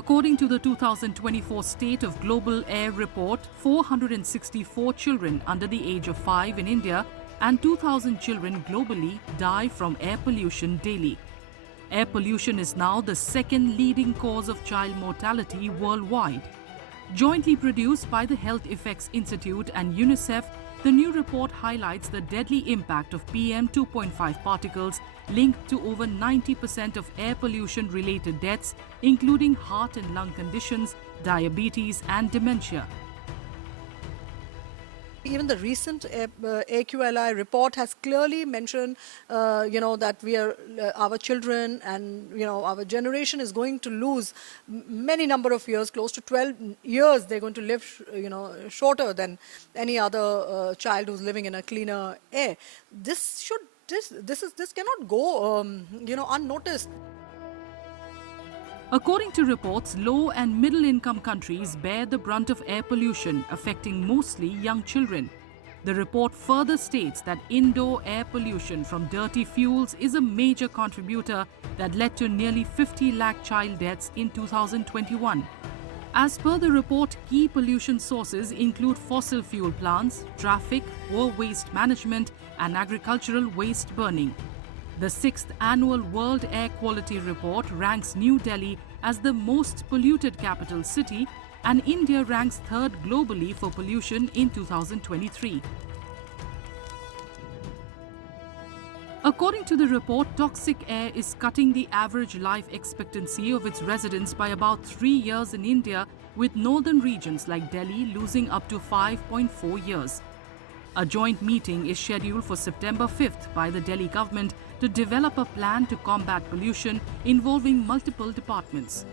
According to the 2024 State of Global Air Report, 464 children under the age of 5 in India and 2,000 children globally die from air pollution daily. Air pollution is now the second leading cause of child mortality worldwide. Jointly produced by the Health Effects Institute and UNICEF, the new report highlights the deadly impact of PM 2.5 particles linked to over 90% of air pollution-related deaths, including heart and lung conditions, diabetes and dementia. Even the recent AQLI report has clearly mentioned, that our children and, our generation is going to lose many number of years, close to 12 years. They're going to live, shorter than any other child who's living in a cleaner air. This cannot go, unnoticed. According to reports, low and middle-income countries bear the brunt of air pollution, affecting mostly young children. The report further states that indoor air pollution from dirty fuels is a major contributor that led to nearly 50 lakh child deaths in 2021. As per the report, key pollution sources include fossil fuel plants, traffic, poor waste management, and agricultural waste burning. The 6th Annual World Air Quality Report ranks New Delhi as the most polluted capital city, and India ranks 3rd globally for pollution in 2023. According to the report, toxic air is cutting the average life expectancy of its residents by about 3 years in India, with northern regions like Delhi losing up to 5.4 years. A joint meeting is scheduled for September 5th by the Delhi government to develop a plan to combat pollution involving multiple departments.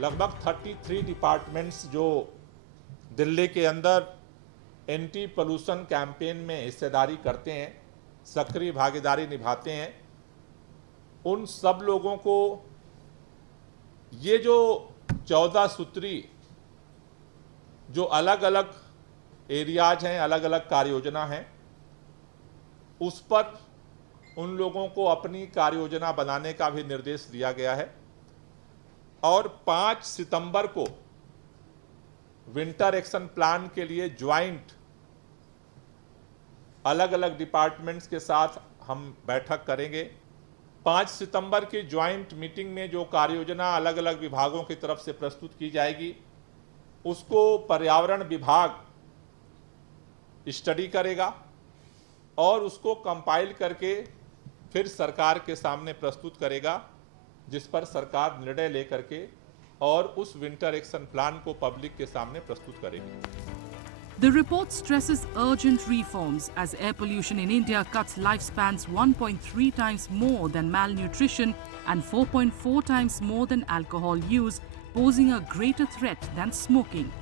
लगभग 33 departments जो दिल्ली के अंदर anti pollution campaign में हिस्सेदारी करते हैं, सक्रिय भागीदारी निभाते हैं, उन सब लोगों को ये जो 14 सूत्री जो अलग अलग एरियाज हैं, अलग अलग कार्य योजना हैं, उस पर उन लोगों को अपनी कार्य योजना बनाने का भी निर्देश दिया गया है और 5 सितंबर को विंटर एक्शन प्लान के लिए ज्वाइंट अलग अलग डिपार्टमेंट्स के साथ हम बैठक करेंगे। 5 सितंबर की ज्वाइंट मीटिंग में जो कार्य योजना अलग अलग विभागों की तरफ से प्रस्तुत की जाएगी, उसको पर्यावरण विभाग स्टडी करेगा और उसको कंपाइल करके फिर सरकार के सामने प्रस्तुत करेगा, जिस पर सरकार निर्णय लेकर के और उस विंटर एक्शन प्लान को पब्लिक के सामने प्रस्तुत करेगी। The report stresses urgent reforms as air pollution in India cuts lifespans 1.3 times more than malnutrition and 4.4 times more than alcohol use, posing a greater threat than smoking.